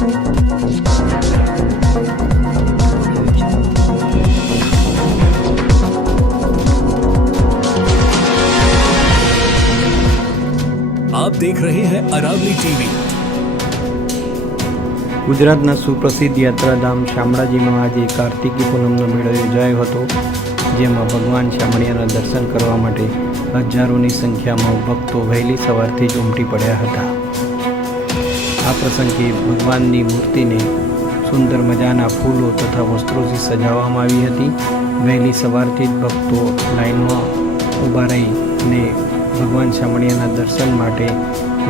આપ ગુજરાતના સુપ્રસિદ્ધ યાત્રાધામ શામળાજીમાં આજે કાર્તિકી પૂનમનો મેળો યોજાયો હતો, જેમાં ભગવાન શામળિયાના દર્શન કરવા માટે હજારોની સંખ્યામાં ભક્તો વહેલી સવારથી જ ઉમટી પડ્યા હતા. આ પ્રસંગે ભગવાનની મૂર્તિને સુંદર મજાના ફૂલો તથા વસ્ત્રોથી સજાવવામાં આવી હતી. વહેલી સવારથી જ ભક્તો લાઇનમાં ઊભા રહીને ભગવાન શામળિયાના દર્શન માટે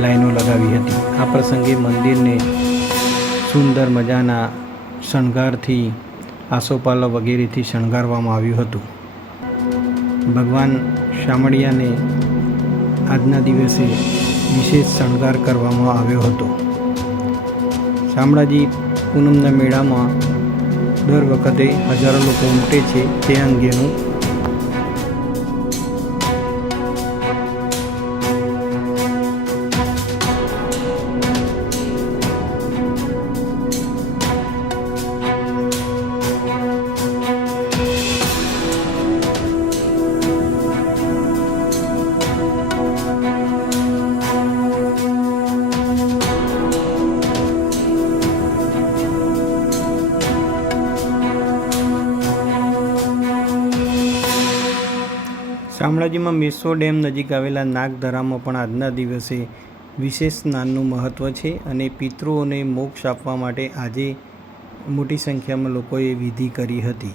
લાઈનો લગાવી હતી. આ પ્રસંગે મંદિરને સુંદર મજાના શણગારથી, આસોપાલો વગેરેથી શણગારવામાં આવ્યું હતું. ભગવાન શામળિયાને આજના દિવસે વિશેષ શણગાર કરવામાં આવ્યો હતો. શામળાજી પૂનમના મેળામાં દર વખતે હજારો લોકો ઉમટે છે તે અંગેનું શામળાજીમાં મેસો ડેમ નજીક આવેલા નાગધરામાં પણ આજના દિવસે વિશેષ સ્નાનનું મહત્ત્વ છે અને પિતૃઓને મોક્ષ આપવા માટે આજે મોટી સંખ્યામાં લોકોએ વિધિ કરી હતી.